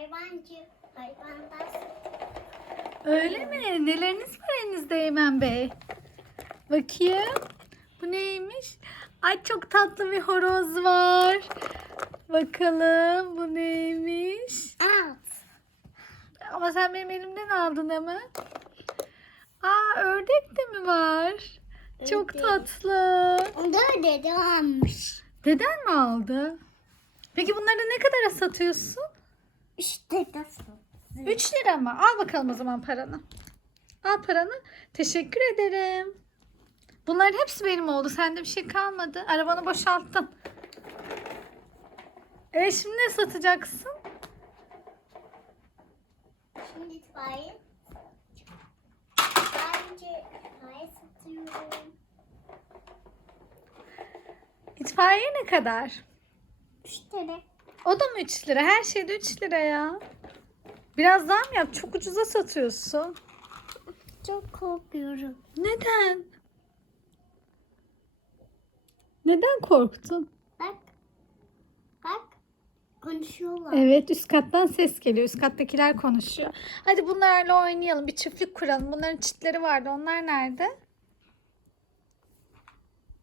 hayvancı, hayvandas. Öyle mi? Neleriniz var elinizde Eymen Bey? Bakayım. Bu neymiş? Ay çok tatlı bir horoz var. Bakalım bu neymiş? Al. Ama sen benim elimden aldın hemen. Aa ördek de mi var? Çok Ördek. tatlı. Onda ödedi almış. Deden mi aldı? Peki bunları ne kadara satıyorsun? İşte nasıl? 3 lira mı? Al bakalım o zaman paranı. Al paranı. Teşekkür ederim. Bunların hepsi benim oldu. Sende bir şey kalmadı. Arabanı boşalttın. E şimdi ne satacaksın? Şimdi itfaiye. Bence itfaiye satıyorum. İtfaiye ne kadar? İşte de. O da mı 3 lira? Her şeyde 3 lira ya. Biraz zam yap. Çok ucuza satıyorsun. Çok korkuyorum. Neden? Neden korktun? Bak. Bak. Konuşuyorlar. Evet üst kattan ses geliyor. Üst kattakiler konuşuyor. Hadi bunlarla oynayalım. Bir çiftlik kuralım. Bunların çitleri vardı. Onlar nerede?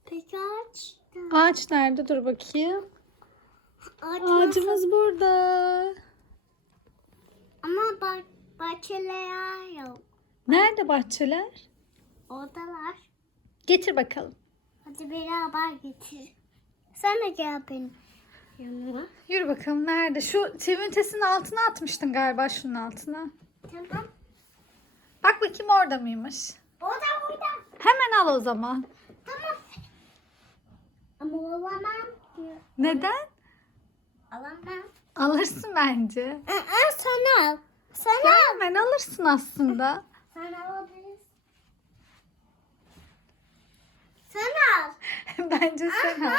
Peki ağaç. Ağaç nerede? Dur bakayım. Ağaç Ağacımız burada. Ama bah bahçeler yok. Nerede bahçeler? Oradalar. Getir bakalım. Hadi beraber getir. Sen de gel benim yanıma. Yürü bakalım nerede? Şu ünitesinin altına atmıştın galiba şunun altına. Tamam. Bak bakayım orada mıymış? Orada orada. Hemen al o zaman. Tamam. Ama olamam diyor. Neden? Alamam. Alırsın bence. Aa, sen al. Sen al. hemen alırsın aslında. Sen alabilirsin. Sen al. bence sen al.